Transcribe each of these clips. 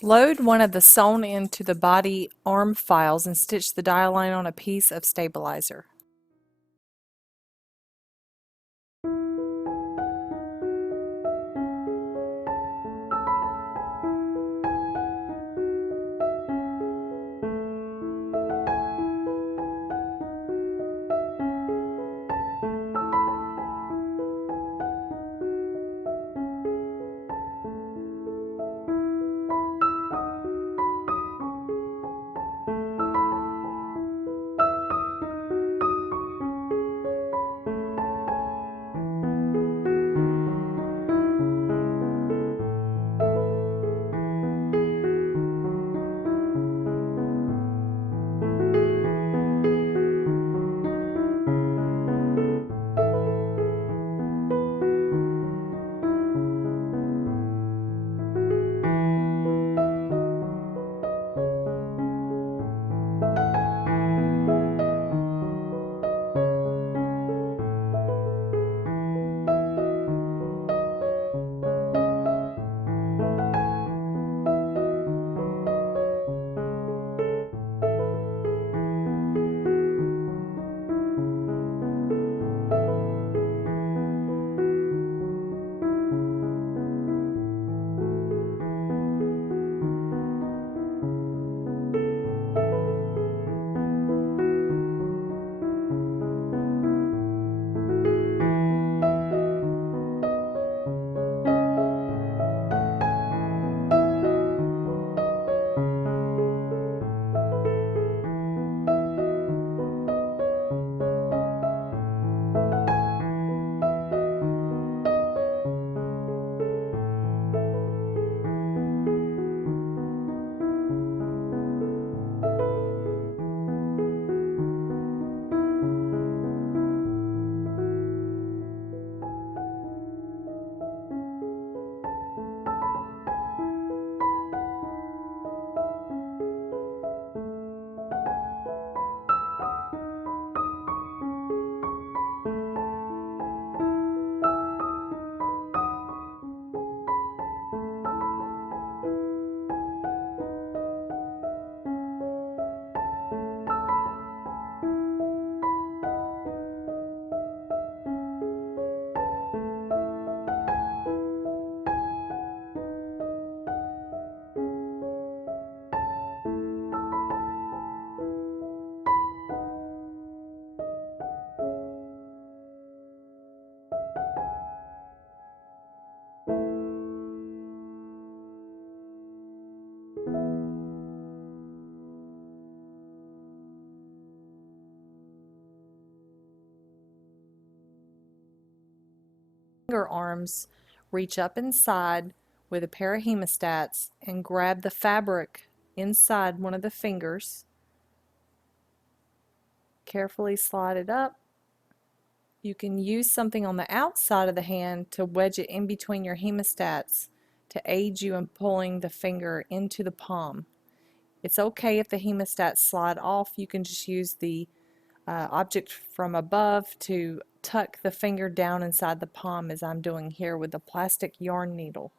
Load one of the sewn into the body arm files and stitch the die line on a piece of stabilizer. Finger arms reach up inside with a pair of hemostats and grab the fabric inside one of the fingers. Carefully slide it up. You can use something on the outside of the hand to wedge it in between your hemostats to aid you in pulling the finger into the palm. It's okay if the hemostats slide off. You can just use the object from above to tuck the finger down inside the palm, as I'm doing here with the plastic yarn needle.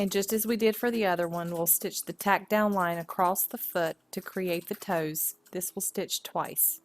And just as we did for the other one, we'll stitch the tack down line across the foot to create the toes. This will stitch twice.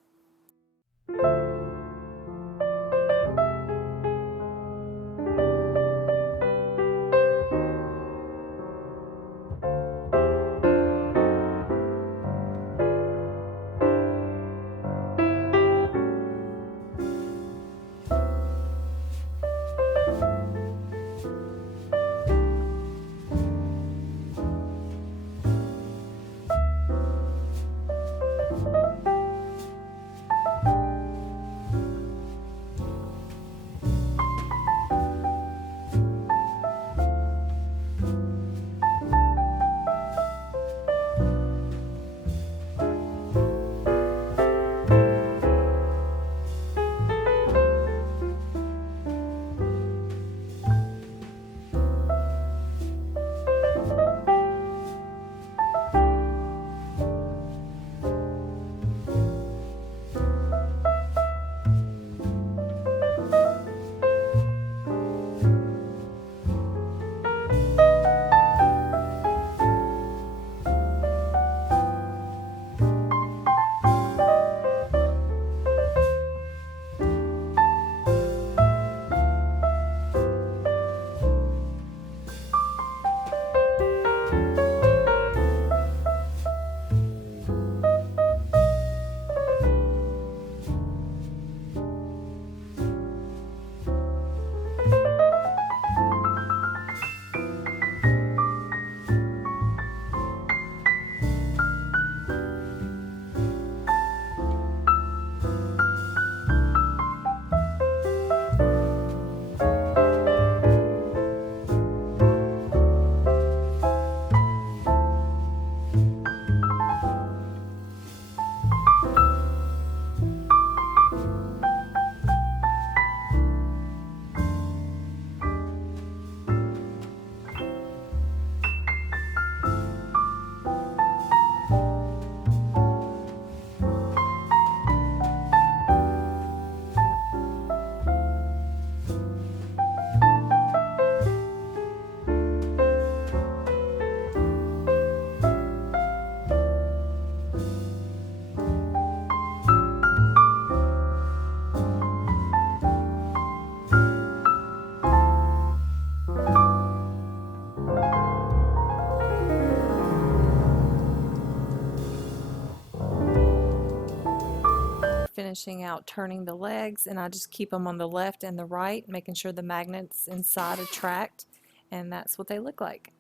Finishing out turning the legs, and I just keep them on the left and the right, making sure the magnets inside attract, and that's what they look like.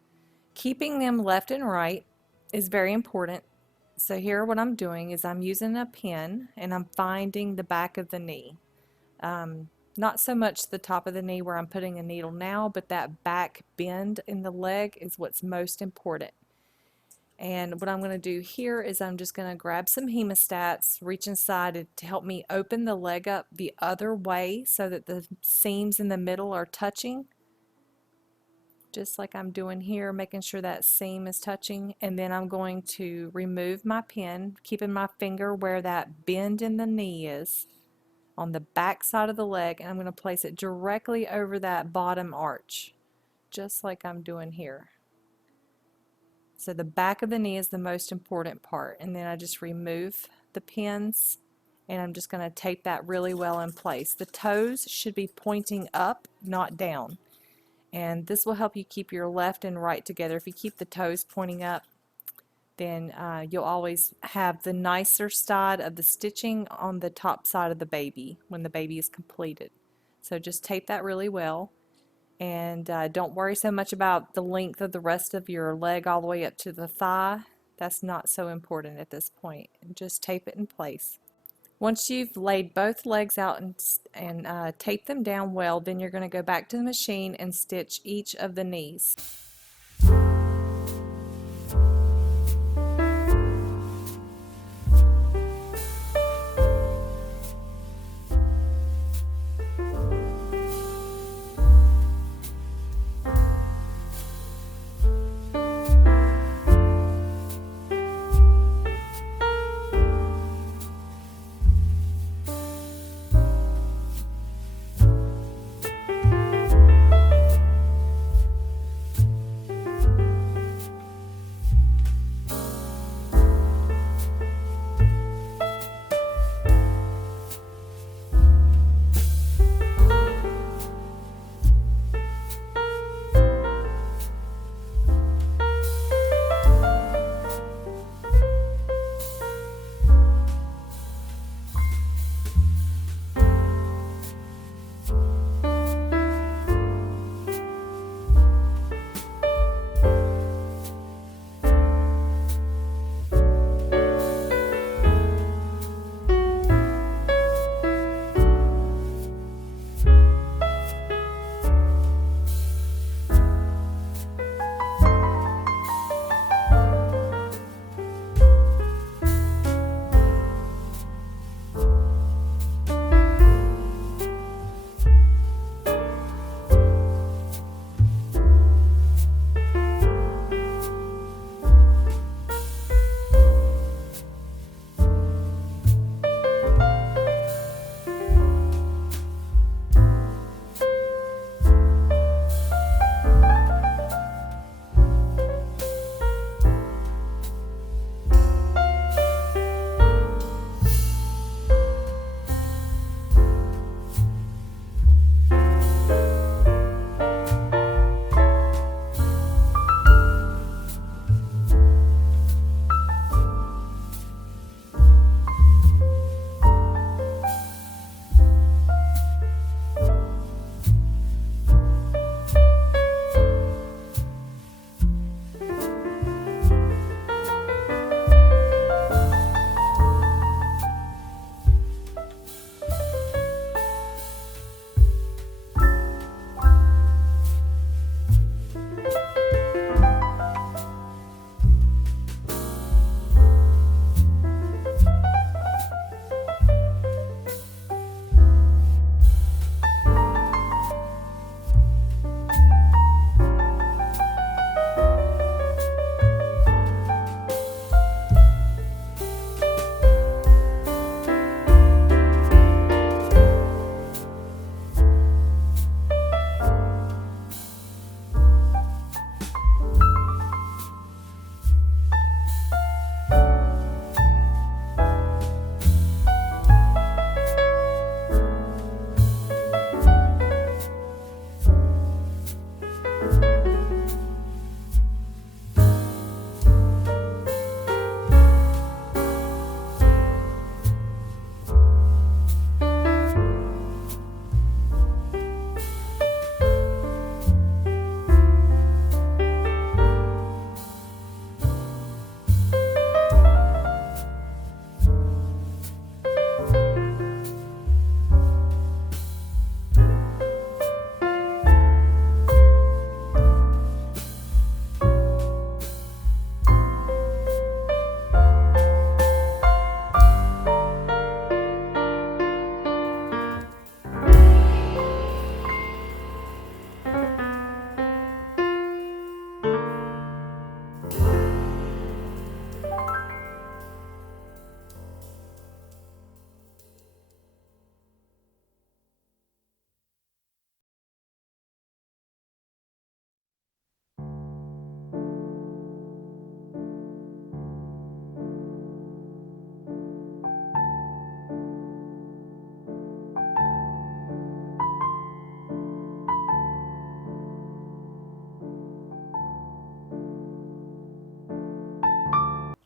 Keeping them left and right is very important. So here what I'm doing is I'm using a pin and I'm finding the back of the knee. Not so much the top of the knee where I'm putting a needle now, but that back bend in the leg is what's most important. And what I'm going to do here is I'm just going to grab some hemostats, reach inside to help me open the leg up the other way so that the seams in the middle are touching. Just like I'm doing here, making sure that seam is touching. And then I'm going to remove my pin, keeping my finger where that bend in the knee is on the back side of the leg, and I'm going to place it directly over that bottom arch, just like I'm doing here. So the back of the knee is the most important part, and then I just remove the pins and I'm just going to tape that really well in place. The toes should be pointing up, not down, and this will help you keep your left and right together. If you keep the toes pointing up, then you'll always have the nicer side of the stitching on the top side of the baby when the baby is completed. So just tape that really well. And don't worry so much about the length of the rest of your leg all the way up to the thigh. That's not so important at this point. Just tape it in place. Once you've laid both legs out and tape them down well, then you're going to go back to the machine and stitch each of the knees.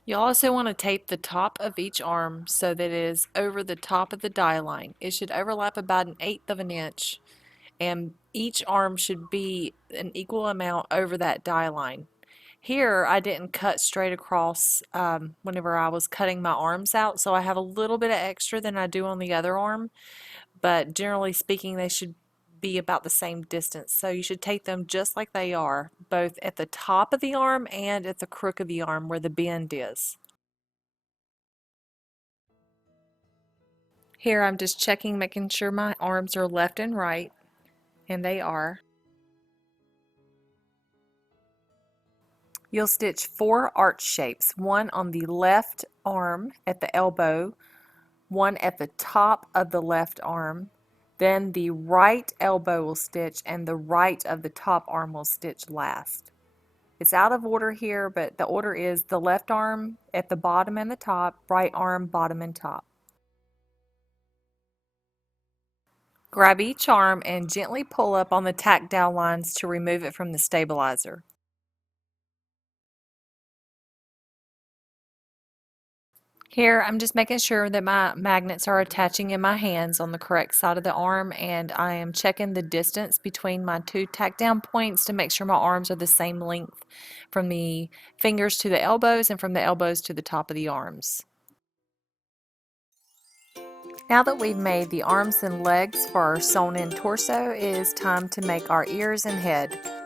You also want to tape the top of each arm so that it is over the top of the die line. It should overlap about 1/8 of an inch, and each arm should be an equal amount over that die line. Here I didn't cut straight across whenever I was cutting my arms out, so I have a little bit of extra than I do on the other arm, but generally speaking they should be about the same distance. So you should take them just like they are, both at the top of the arm and at the crook of the arm where the bend is. Here I'm just checking, making sure my arms are left and right, and they are. You'll stitch 4 arch shapes, one on the left arm at the elbow, one at the top of the left arm, then the right elbow will stitch and the right of the top arm will stitch last. It's out of order here, but the order is the left arm at the bottom and the top, right arm, bottom and top. Grab each arm and gently pull up on the tack down lines to remove it from the stabilizer. Here I'm just making sure that my magnets are attaching in my hands on the correct side of the arm, and I am checking the distance between my 2 tack down points to make sure my arms are the same length from the fingers to the elbows and from the elbows to the top of the arms. Now that we've made the arms and legs for our sewn in torso, it is time to make our ears and head.